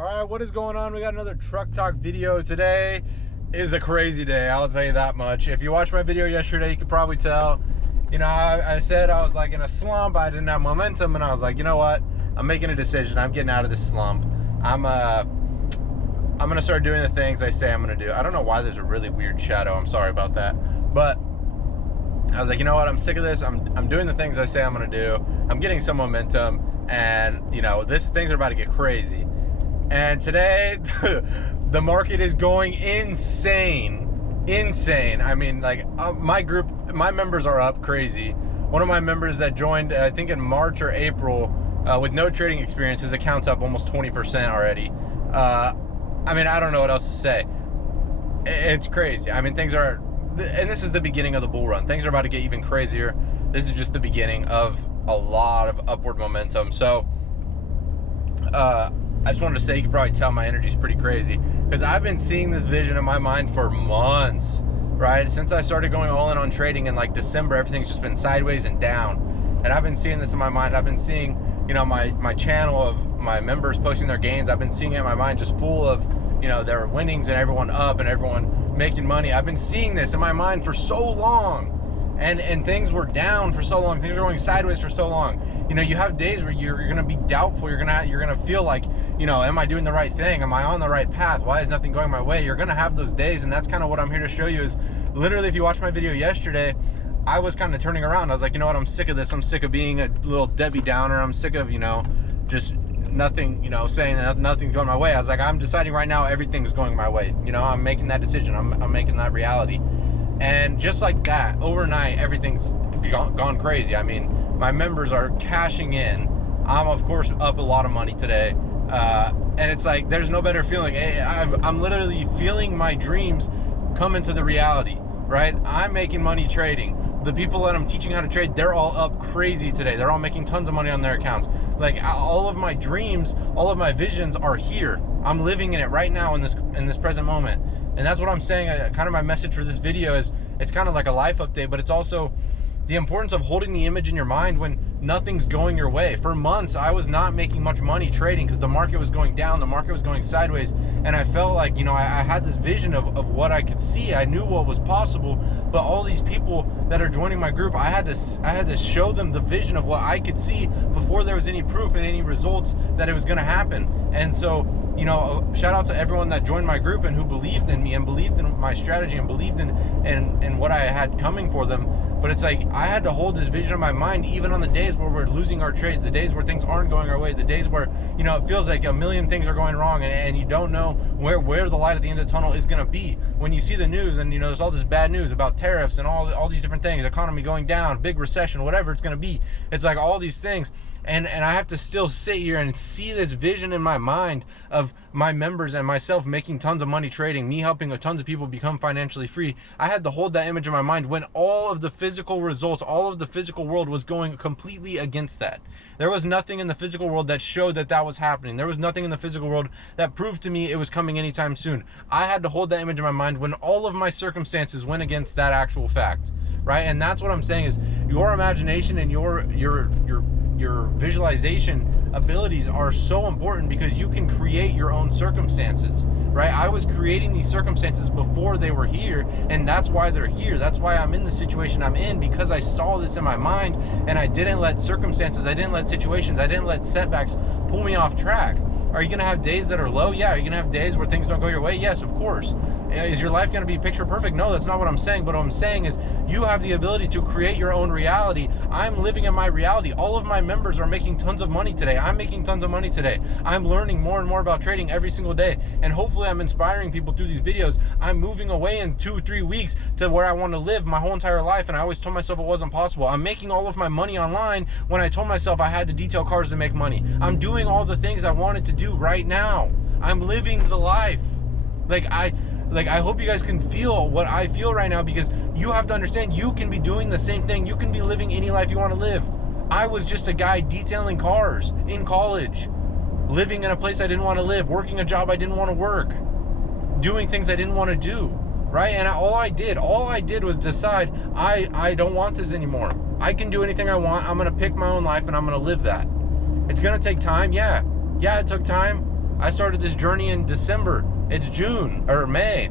All right, what is going on? We got another Truck Talk video. Today is a crazy day, I'll tell you that much. If you watched my video yesterday, you could probably tell, you know, I said I was like in a slump, I didn't have momentum, and I was like, you know what? I'm making a decision. I'm getting out of this slump. I'm gonna start doing the things I say I'm gonna do. I don't know why there's a really weird shadow. I'm sorry about that. But I was like, you know what? I'm sick of this. I'm doing the things I say I'm gonna do. I'm getting some momentum, and you know, things are about to get crazy. And today, the market is going insane. I mean, like, my members are up crazy. One of my members that joined, I think in March or April, with no trading experience, his account's up almost 20% already. I mean, I don't know what else to say. It's crazy. I mean, things are, and this is the beginning of the bull run. Things are about to get even crazier. This is just the beginning of a lot of upward momentum. So, I just wanted to say, you can probably tell my energy is pretty crazy, because I've been seeing this vision in my mind for months, right? Since I started going all in on trading in like December, everything's just been sideways and down. And I've been seeing this in my mind. I've been seeing, you know, my channel of my members posting their gains. I've been seeing it in my mind just full of, you know, their winnings and everyone up and everyone making money. I've been seeing this in my mind for so long. And things were down for so long. Things were going sideways for so long. You know, you have days where you're gonna be doubtful. You're gonna feel like, you know, am I doing the right thing? Am I on the right path? Why is nothing going my way? You're gonna have those days, and that's kind of what I'm here to show you. Is literally, if you watched my video yesterday, I was kind of turning around. I was like, you know what? I'm sick of this. I'm sick of being a little Debbie Downer. I'm sick of, you know, just nothing, you know, saying that nothing's going my way. I was like, I'm deciding right now everything's going my way. You know, I'm making that decision. I'm making that reality. And just like that, overnight, everything's gone crazy. I mean, my members are cashing in. I'm, of course, up a lot of money today. And it's like, there's no better feeling. I'm literally feeling my dreams come into the reality, right? I'm making money trading. The people that I'm teaching how to trade, they're all up crazy today. They're all making tons of money on their accounts. Like, all of my dreams, all of my visions are here. I'm living in it right now in this present moment. And that's what I'm saying. Kind of my message for this video is, it's kind of like a life update, but it's also the importance of holding the image in your mind when nothing's going your way. For months, I was not making much money trading because the market was going down, the market was going sideways, and I felt like, you know, I had this vision of what I could see. I knew what was possible, but all these people that are joining my group, I had to show them the vision of what I could see before there was any proof and any results that it was going to happen. And so, you know, shout out to everyone that joined my group and who believed in me and believed in my strategy and believed in what I had coming for them. But it's like, I had to hold this vision in my mind even on the days where we're losing our trades, the days where things aren't going our way, the days where, you know, it feels like a million things are going wrong, and you don't know where the light at the end of the tunnel is going to be. When you see the news and, you know, there's all this bad news about tariffs and all these different things, economy going down, big recession, whatever it's going to be. It's like all these things. And I have to still sit here and see this vision in my mind of my members and myself making tons of money trading, me helping tons of people become financially free. I had to hold that image in my mind when all of the physical results, all of the physical world was going completely against that. There was nothing in the physical world that showed that that was happening. There was nothing in the physical world that proved to me it was coming anytime soon. I had to hold that image in my mind when all of my circumstances went against that actual fact, right? And that's what I'm saying is, your imagination and your visualization abilities are so important, because you can create your own circumstances, right? I was creating these circumstances before they were here, and that's why they're here. That's why I'm in the situation I'm in, because I saw this in my mind, and I didn't let circumstances, I didn't let situations, I didn't let setbacks pull me off track. Are you gonna have days that are low? Yeah. Are you gonna have days where things don't go your way? Yes, of course. Is your life gonna be picture perfect? No, that's not what I'm saying. But what I'm saying is, you have the ability to create your own reality. I'm living in my reality. All of my members are making tons of money today. I'm making tons of money today. I'm learning more and more about trading every single day. And hopefully I'm inspiring people through these videos. I'm moving away in 2-3 weeks to where I want to live my whole entire life. And I always told myself it wasn't possible. I'm making all of my money online when I told myself I had to detail cars to make money. I'm doing all the things I wanted to do right now. I'm living the life. I hope you guys can feel what I feel right now, because you have to understand, you can be doing the same thing. You can be living any life you want to live. I was just a guy detailing cars in college, living in a place I didn't want to live, working a job I didn't want to work, doing things I didn't want to do, right? And all I did was decide, I don't want this anymore. I can do anything I want. I'm going to pick my own life, and I'm going to live that. It's going to take time. Yeah, it took time. I started this journey in December. It's June or May.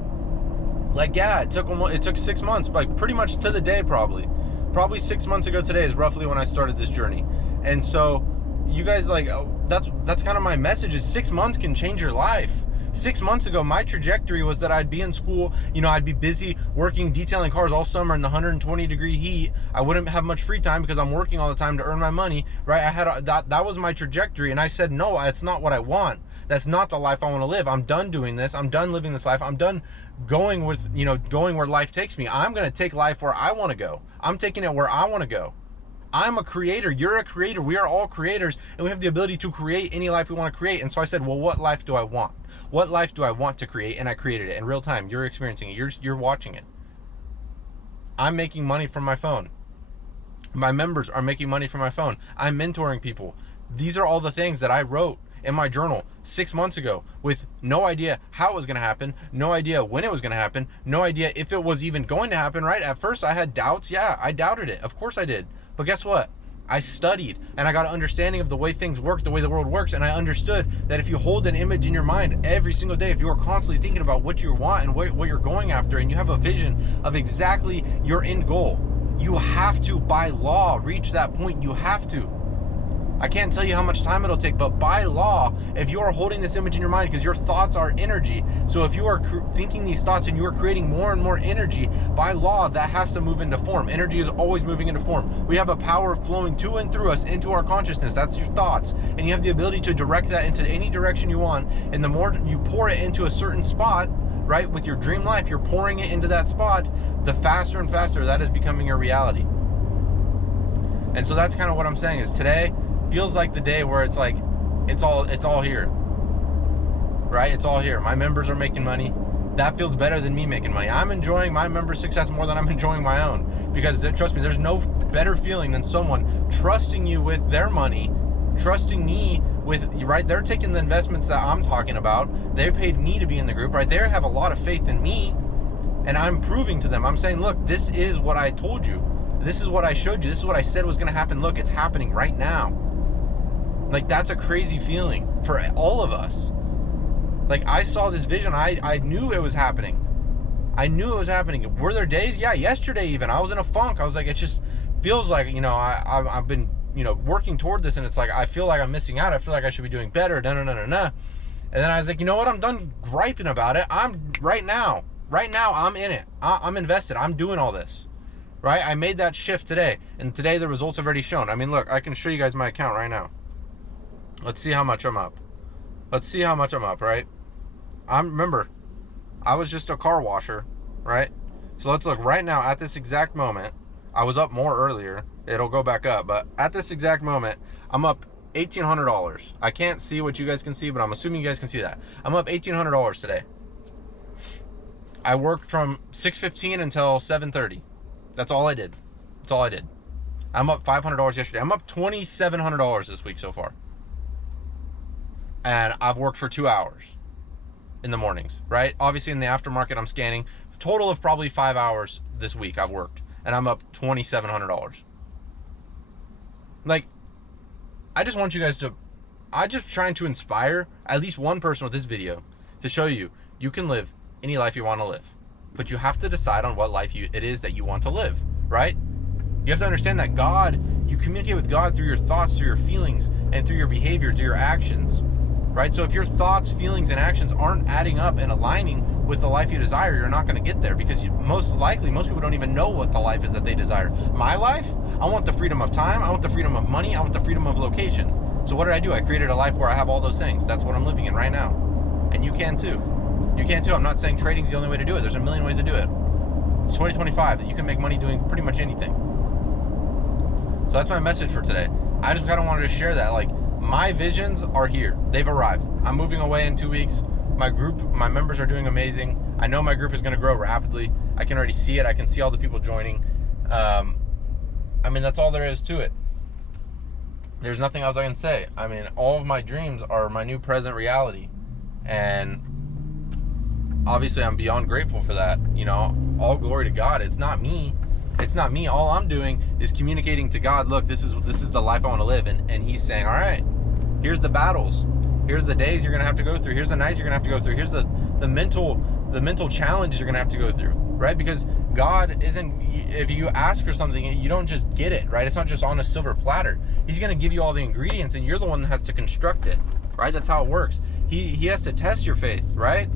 Like, yeah, it took 6 months, like pretty much to the day, probably 6 months ago today is roughly when I started this journey. And so you guys, like, that's kind of my message, is 6 months can change your life. 6 months ago, my trajectory was that I'd be in school, you know, I'd be busy working, detailing cars all summer in the 120-degree heat. I wouldn't have much free time because I'm working all the time to earn my money, right? I had that was my trajectory, and I said, no, it's not what I want. That's not the life I want to live. I'm done doing this. I'm done living this life. I'm done going with, you know, going where life takes me. I'm going to take life where I want to go. I'm taking it where I want to go. I'm a creator. You're a creator. We are all creators, and we have the ability to create any life we want to create. And so I said, well, what life do I want? What life do I want to create? And I created it in real time. You're experiencing it. You're watching it. I'm making money from my phone. My members are making money from my phone. I'm mentoring people. These are all the things that I wrote in my journal 6 months ago with no idea how it was going to happen, no idea when it was going to happen, no idea if it was even going to happen, right? At first I had doubts. Yeah, I doubted it. Of course I did. But guess what? I studied, and I got an understanding of the way things work, the way the world works, and I understood that if you hold an image in your mind every single day, if you are constantly thinking about what you want and what you're going after, and you have a vision of exactly your end goal, you have to, by law, reach that point. You have to. I can't tell you how much time it'll take, but by law, if you are holding this image in your mind, because your thoughts are energy, so if you are thinking these thoughts and you are creating more and more energy, by law, that has to move into form. Energy is always moving into form. We have a power flowing to and through us into our consciousness. That's your thoughts. And you have the ability to direct that into any direction you want. And the more you pour it into a certain spot, right, with your dream life, you're pouring it into that spot, the faster and faster that is becoming your reality. And so that's kind of what I'm saying, is today feels like the day where it's like it's all here, right? It's all here. My members are making money. That feels better than me making money. I'm enjoying my members' success more than I'm enjoying my own, because trust me, there's no better feeling than someone trusting you with their money, trusting me with, right? They're taking the investments that I'm talking about. They paid me to be in the group, right? They have a lot of faith in me, and I'm proving to them. I'm saying, look, this is what I told you. This is what I showed you. This is what I said was going to happen. Look, it's happening right now. Like, that's a crazy feeling for all of us. Like, I saw this vision. I knew it was happening. I knew it was happening. Were there days? Yeah, yesterday even. I was in a funk. I was like, it just feels like, you know, I've been, you know, working toward this, and it's like, I feel like I'm missing out. I feel like I should be doing better. And then I was like, you know what? I'm done griping about it. Right now, I'm in it. I'm invested. I'm doing all this. Right? I made that shift today, and today the results have already shown. I mean, look, I can show you guys my account right now. Let's see how much I'm up. Right? Remember, I was just a car washer, right? So let's look right now at this exact moment. I was up more earlier. It'll go back up, but at this exact moment, I'm up $1,800. I can't see what you guys can see, but I'm assuming you guys can see that. I'm up $1,800 today. I worked from 6:15 until 7:30. That's all I did. I'm up $500 yesterday. I'm up $2,700 this week so far. And I've worked for 2 hours in the mornings, right? Obviously in the aftermarket, I'm scanning. Total of probably 5 hours this week I've worked, and I'm up $2,700. Like, I just want you guys to, I'm just trying to inspire at least one person with this video to show you, you can live any life you want to live, but you have to decide on what life it is that you want to live, right? You have to understand that God, you communicate with God through your thoughts, through your feelings, and through your behavior, through your actions. Right? So if your thoughts, feelings, and actions aren't adding up and aligning with the life you desire, you're not going to get there, because most people don't even know what the life is that they desire. My life, I want the freedom of time, I want the freedom of money, I want the freedom of location. So what did? I created a life where I have all those things. That's what I'm living in right now. And you can too. I'm not saying trading's the only way to do it. There's a million ways to do it. It's 2025 that you can make money doing pretty much anything. So that's my message for today. I just kind of wanted to share that, like, my visions are here. They've arrived. I'm moving away in 2 weeks. My members are doing amazing. I know my group is going to grow rapidly. I can already see it. I can see all the people joining. I mean, that's all there is to it. There's nothing else I can say. I mean, all of my dreams are my new present reality. And obviously, I'm beyond grateful for that. You know, all glory to God. It's not me. All I'm doing is communicating to God, look, this is the life I want to live. And he's saying, all right, here's the battles. Here's the days you're gonna have to go through. Here's the nights you're gonna have to go through. Here's the mental challenges you're gonna have to go through, right? Because God isn't, if you ask for something, you don't just get it, right? It's not just on a silver platter. He's gonna give you all the ingredients, and you're the one that has to construct it, right? That's how it works. He has to test your faith, right?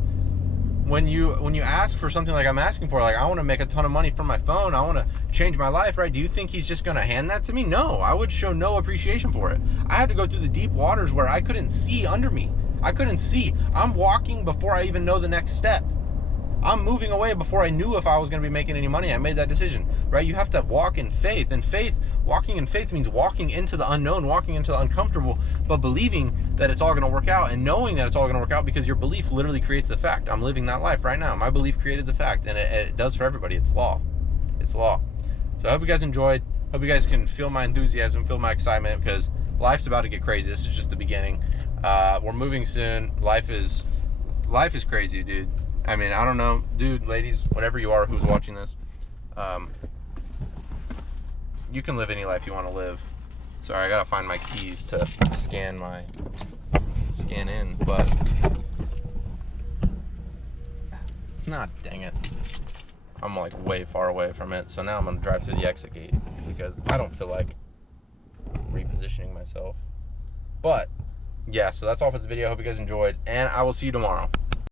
When you ask for something like I'm asking for, like I want to make a ton of money from my phone, I want to change my life, right? Do you think he's just going to hand that to me? No, I would show no appreciation for it. I had to go through the deep waters where I couldn't see under me. I couldn't see. I'm walking before I even know the next step. I'm moving away before I knew if I was going to be making any money. I made that decision, right? You have to walk in faith. And walking in faith means walking into the unknown, walking into the uncomfortable, but believing that it's all going to work out and knowing that it's all going to work out, because your belief literally creates the fact. I'm living that life right now. My belief created the fact, and it does for everybody. It's law. It's law. So I hope you guys enjoyed. Hope you guys can feel my enthusiasm, feel my excitement, because life's about to get crazy. This is just the beginning. We're moving soon. Life is crazy, dude. I mean, I don't know, dude, ladies, whatever you are who's watching this, you can live any life you want to live. Sorry, I gotta find my keys to scan in, but, nah, dang it. I'm like way far away from it, so now I'm gonna drive through the exit gate, because I don't feel like repositioning myself. But, yeah, so that's all for this video. I hope you guys enjoyed, and I will see you tomorrow.